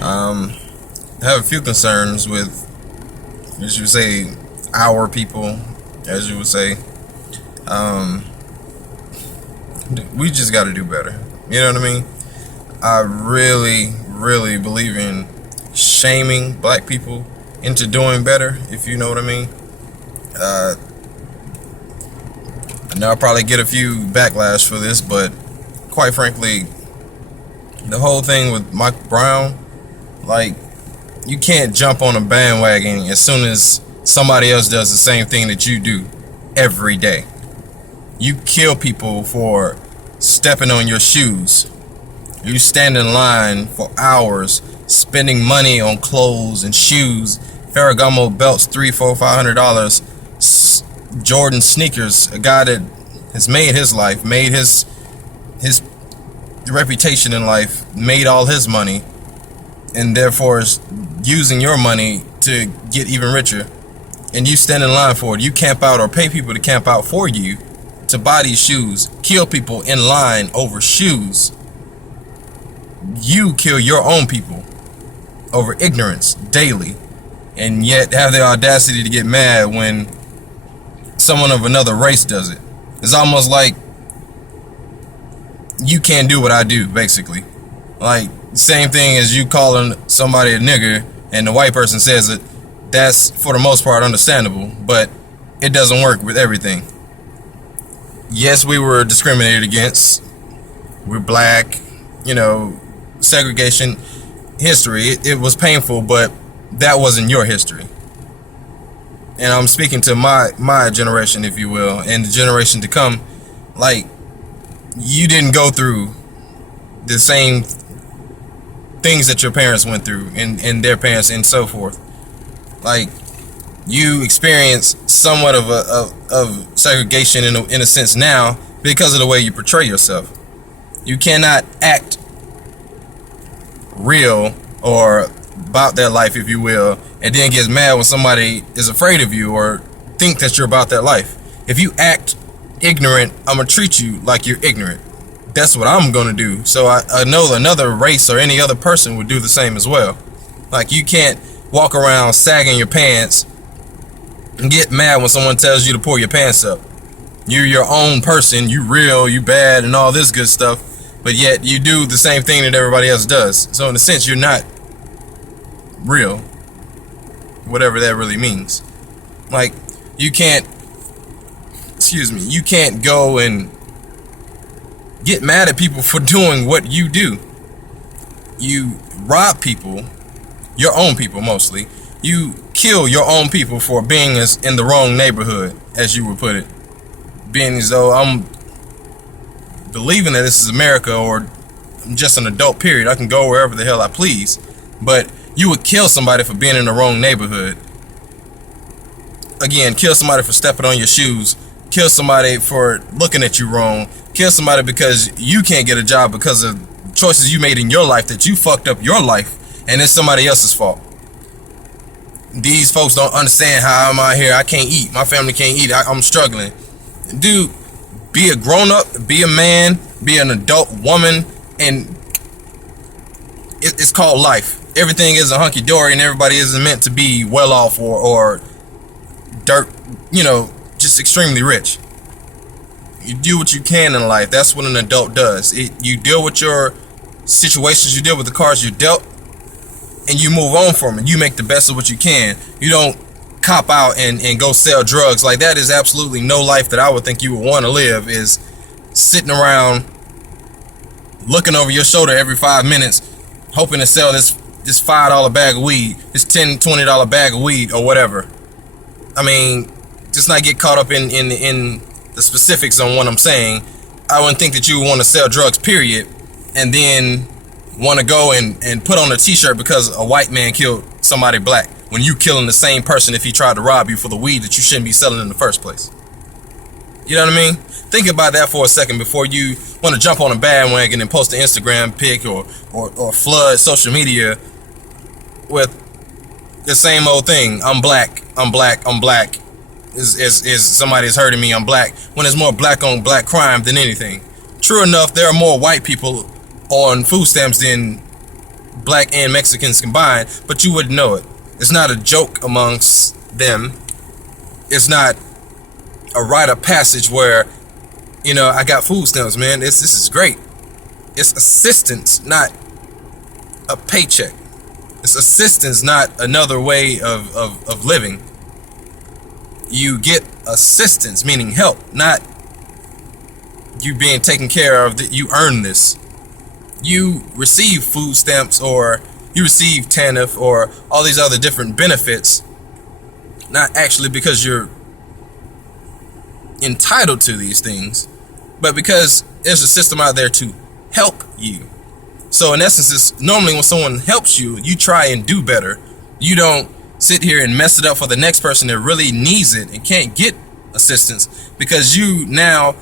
I have a few concerns with, as you would say, our people, as you would say. Um, we just got to do better. You know what I mean? I really believe in shaming black people into doing better, if you know what I mean. I know I'll probably get a few backlash for this, but quite frankly, the whole thing with Mike Brown, like, you can't jump on a bandwagon as soon as somebody else does the same thing that you do every day. You kill people for stepping on your shoes. You stand in line for hours, spending money on clothes and shoes, Ferragamo belts, $300, $400, $500, Jordan sneakers. A guy that has made his life, made his reputation in life, made all his money, and therefore is using your money to get even richer. And you stand in line for it. You camp out or pay people to camp out for you to buy these shoes, kill people in line over shoes. You kill your own people over ignorance daily, and yet have the audacity to get mad when someone of another race does it. It's almost like you can't do what I do, basically. Like, same thing as you calling somebody a nigger and the white person says it. That's, for the most part, understandable, but it doesn't work with everything. Yes, we were discriminated against. We're black, segregation history. It was painful, but that wasn't your history. And I'm speaking to my generation, if you will, and the generation to come. Like, you didn't go through the same things that your parents went through and their parents and so forth. Like, you experience somewhat of segregation in a sense now because of the way you portray yourself. You cannot act real or about that life, if you will, and then get mad when somebody is afraid of you or think that you're about that life. If you act ignorant, I'm gonna treat you like you're ignorant. That's what I'm gonna do. So I know another race or any other person would do the same as well. Like, you can't walk around sagging your pants and get mad when someone tells you to pull your pants up. You're your own person, you real, you bad, and all this good stuff, but yet you do the same thing that everybody else does. So in a sense, you're not real, whatever that really means. Like, you can't go and get mad at people for doing what you do. You rob people, your own people mostly. You kill your own people for being in the wrong neighborhood, as you would put it. Being as though I'm believing that this is America, or I'm just an adult, period. I can go wherever the hell I please. But you would kill somebody for being in the wrong neighborhood. Again, kill somebody for stepping on your shoes. Kill somebody for looking at you wrong. Kill somebody because you can't get a job because of choices you made in your life that you fucked up your life, and it's somebody else's fault. These folks don't understand how I'm out here. I can't eat. My family can't eat. I'm struggling. Dude, be a grown-up, be a man, be an adult woman, and it's called life. Everything isn't hunky-dory, and everybody isn't meant to be well-off or dirt, just extremely rich. You do what you can in life. That's what an adult does. You deal with your situations, you deal with the cards you're dealt, and you move on from it. You make the best of what you can. You don't cop out and go sell drugs. Like, that is absolutely no life that I would think you would want to live, is sitting around looking over your shoulder every 5 minutes hoping to sell this $5 bag of weed, this $10, $20 bag of weed, or whatever. I mean, just not get caught up in the specifics on what I'm saying. I wouldn't think that you would want to sell drugs, period, and then want to go and put on a t-shirt because a white man killed somebody black, when you killing the same person if he tried to rob you for the weed that you shouldn't be selling in the first place. You know what I mean? Think about that for a second before you want to jump on a bandwagon and post an Instagram pic or flood social media with the same old thing. I'm black. Is somebody's hurting me, I'm black. When there's more black on black crime than anything. True enough, there are more white people on food stamps than black and Mexicans combined, but you wouldn't know it. It's not a joke amongst them. It's not a rite of passage where, I got food stamps, man. This is great. It's assistance, not a paycheck. It's assistance, not another way of living. You get assistance, meaning help, not you being taken care of. That you earn this. You receive food stamps, or you receive TANF, or all these other different benefits, not actually because you're entitled to these things, but because there's a system out there to help you. So in essence, it's normally when someone helps you, you try and do better. You don't sit here and mess it up for the next person that really needs it and can't get assistance, because you now,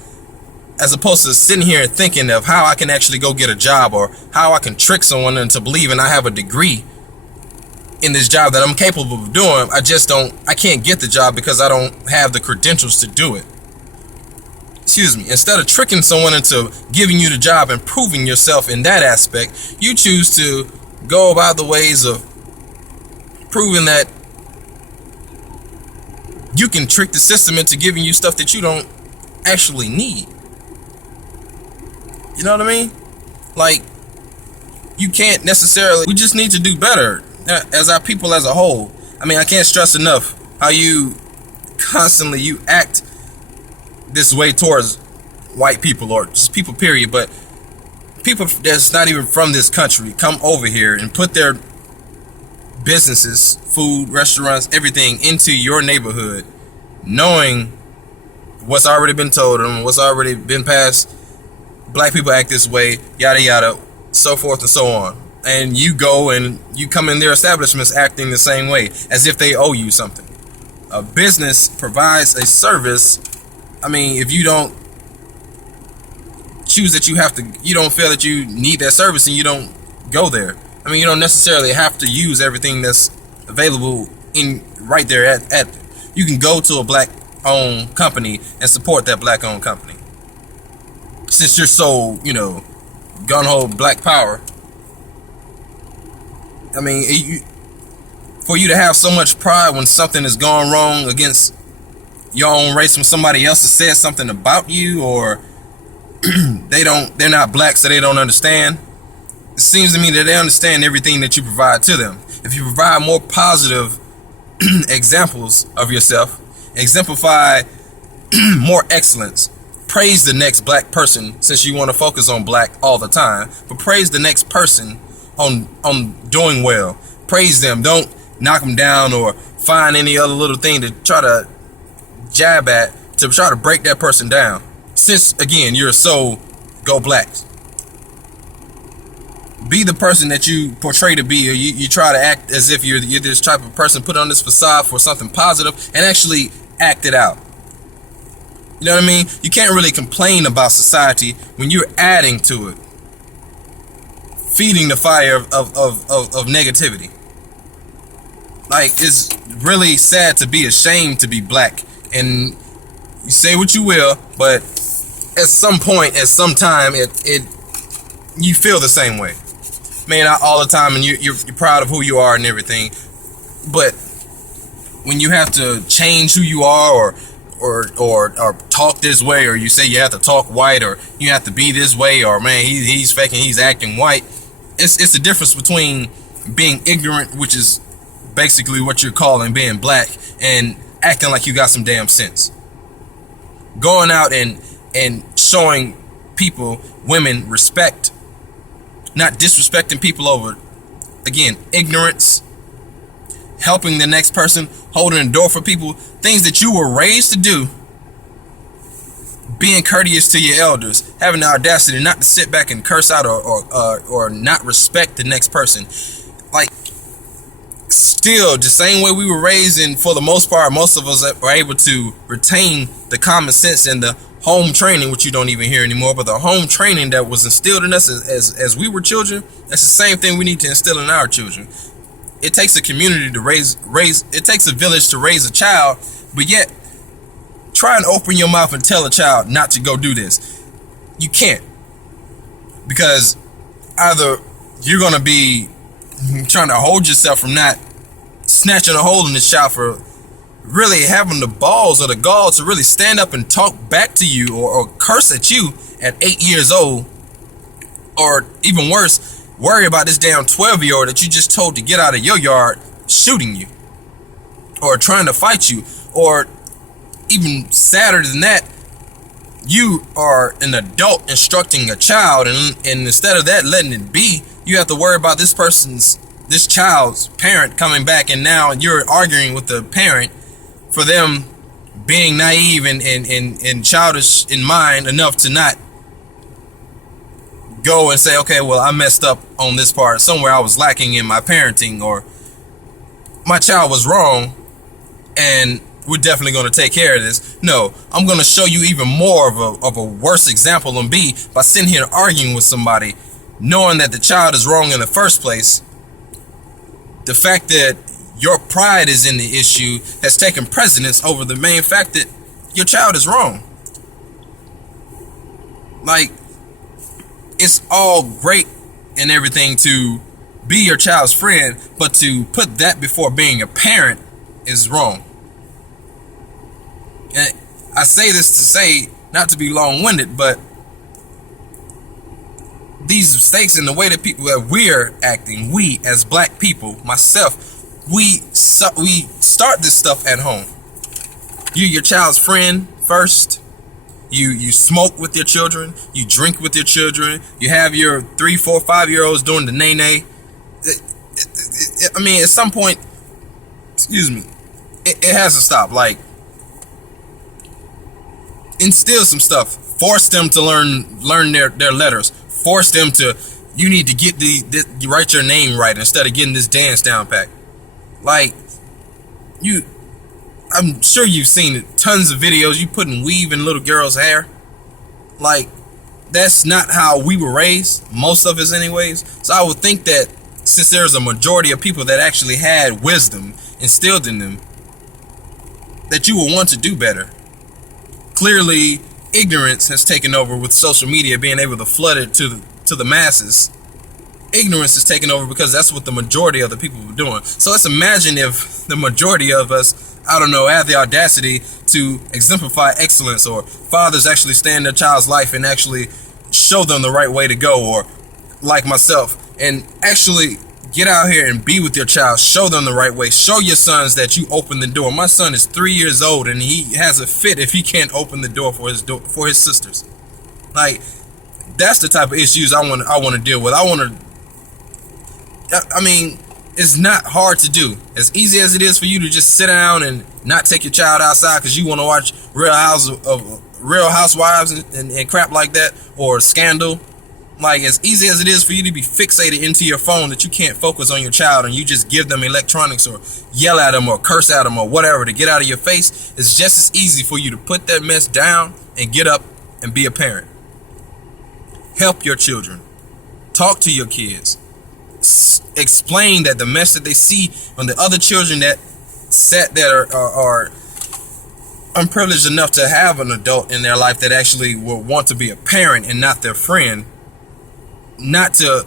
as opposed to sitting here and thinking of how I can actually go get a job, or how I can trick someone into believing I have a degree in this job that I'm capable of doing, I can't get the job because I don't have the credentials to do it. Excuse me. Instead of tricking someone into giving you the job and proving yourself in that aspect, you choose to go about the ways of proving that you can trick the system into giving you stuff that you don't actually need. You know what I mean? Like, you can't necessarily, we just need to do better as our people as a whole. I mean, I can't stress enough how you act this way towards white people, or just people period, but people that's not even from this country come over here and put their businesses, food, restaurants, everything into your neighborhood, knowing what's already been told them, what's already been passed. Black people act this way, yada yada, so forth and so on. And you go and you come in their establishments acting the same way, as if they owe you something. A business provides a service. I mean, if you don't choose that you don't feel that you need that service, and you don't go there. I mean, you don't necessarily have to use everything that's available in right there at you can go to a black owned company and support that black owned company. Since you're so, gun-ho black power, I mean, for you to have so much pride when something has gone wrong against your own race, when somebody else has said something about you, or they're not black, so they don't understand. It seems to me that they understand everything that you provide to them. If you provide more positive examples of yourself, exemplify more excellence, praise the next black person, since you want to focus on black all the time, but praise the next person on doing well. Praise them. Don't knock them down or find any other little thing to try to jab at to try to break that person down. Since, again, you're so go blacks. Be the person that you portray to be, or you try to act as if you're this type of person, put on this facade for something positive, and actually act it out. You know what I mean? You can't really complain about society when you're adding to it, feeding the fire of negativity. Like, it's really sad to be ashamed to be black. And you say what you will, but at some point, at some time, it you feel the same way. Man, not all the time, and you're proud of who you are and everything. But when you have to change who you are, or talk this way, or you say you have to talk white, or you have to be this way, or man, he's faking, he's acting white. It's the difference between being ignorant, which is basically what you're calling being black, and acting like you got some damn sense. Going out and showing people, women, respect, not disrespecting people over, again, ignorance, helping the next person, holding the door for people, things that you were raised to do, being courteous to your elders, having the audacity not to sit back and curse out or not respect the next person. Like, still, the same way we were raised, and for the most part, most of us are able to retain the common sense and the home training, which you don't even hear anymore, but the home training that was instilled in us as we were children, that's the same thing we need to instill in our children. It takes a community to raise, it takes a village to raise a child, but yet try and open your mouth and tell a child not to go do this. You can't, because either you're going to be trying to hold yourself from not snatching a hold in this child, for really having the balls or the gall to really stand up and talk back to you, or curse at you at 8 years old, or even worse, worry about this damn 12-year-old that you just told to get out of your yard shooting you or trying to fight you, or even sadder than that, you are an adult instructing a child, and instead of that letting it be, you have to worry about this child's parent coming back, and now you're arguing with the parent for them being naive and childish in mind enough to not go and say, okay, well, I messed up on this part. Somewhere I was lacking in my parenting, or my child was wrong, and we're definitely going to take care of this. No, I'm going to show you even more of a worse example than B by sitting here arguing with somebody, knowing that the child is wrong in the first place. The fact that your pride is in the issue has taken precedence over the main fact that your child is wrong. Like, it's all great and everything to be your child's friend, but to put that before being a parent is wrong. And I say this to say, not to be long-winded, but these mistakes in the way that we're acting, we as black people, myself, we start this stuff at home. You're your child's friend first. You smoke with your children. You drink with your children. You have your 3, 4, 5-year-olds doing the nay-nay. I mean, at some point, excuse me, it has to stop. Like, instill some stuff. Force them to learn their letters. Force them to, you need to get you write your name right instead of getting this dance down pat. Like, I'm sure you've seen it, tons of videos, you putting weave in little girls' hair. Like, that's not how we were raised, most of us anyways. So I would think that since there's a majority of people that actually had wisdom instilled in them, that you will want to do better. Clearly, ignorance has taken over with social media being able to flood it to the masses. Ignorance is taken over because that's what the majority of the people were doing. So let's imagine if the majority of us, I don't know, have the audacity to exemplify excellence, or fathers actually stay in their child's life and actually show them the right way to go, or like myself, and actually get out here and be with your child, show them the right way, show your sons that you open the door. My son is 3 years old and he has a fit if he can't open the door for his sisters. Like, that's the type of issues I want to deal with. I mean, it's not hard to do. As easy as it is for you to just sit down and not take your child outside because you want to watch Real Housewives and crap like that, or Scandal. Like, as easy as it is for you to be fixated into your phone that you can't focus on your child and you just give them electronics or yell at them or curse at them or whatever to get out of your face, it's just as easy for you to put that mess down and get up and be a parent. Help your children. Talk to your kids. Explain that the mess that they see on the other children that are unprivileged enough to have an adult in their life that actually will want to be a parent and not their friend, not to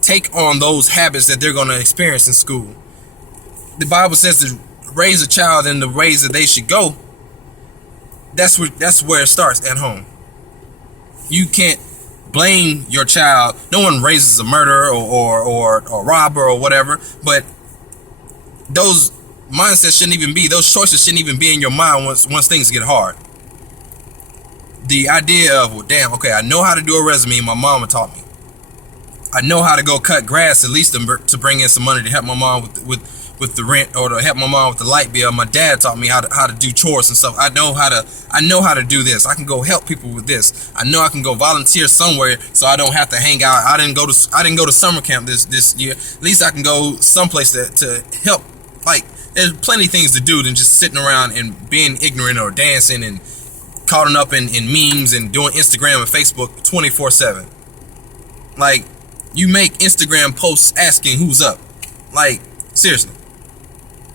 take on those habits that they're going to experience in school. The Bible says to raise a child in the ways that they should go. That's where it starts, at home. You can't blame your child. No one raises a murderer or robber or whatever, but those mindsets shouldn't even be, those choices shouldn't even be in your mind once things get hard. The idea of, well, damn, okay, I know how to do a resume, my mama taught me. I know how to go cut grass, at least to bring in some money to help my mom with the rent, or to help my mom with the light bill. My dad taught me how to do chores and stuff. I know how to do this. I can go help people with this. I know I can go volunteer somewhere so I don't have to hang out. I didn't go to summer camp this year. At least I can go someplace to help. Like, there's plenty of things to do than just sitting around and being ignorant or dancing and caught up in memes and doing Instagram and Facebook 24/7. Like, you make Instagram posts asking who's up. Like, seriously.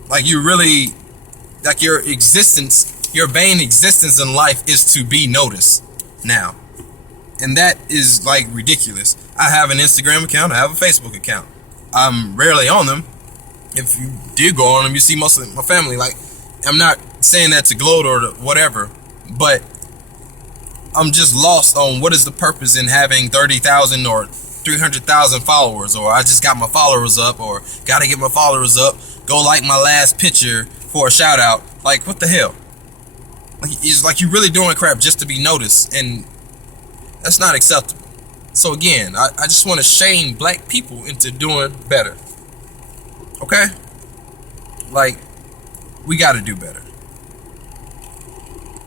Like, you really, like, your existence, your vain existence in life is to be noticed now. And that is, like, ridiculous. I have an Instagram account. I have a Facebook account. I'm rarely on them. If you do go on them, you see most of my family. Like, I'm not saying that to gloat or to whatever, but I'm just lost on what is the purpose in having 30,000 or 300,000 followers, or I just got my followers up, or gotta get my followers up, go like my last picture for a shout out. Like, what the hell? Like, it's like you really doing crap just to be noticed, and that's not acceptable. So again, I just want to shame black people into doing better. Okay? Like, we gotta do better.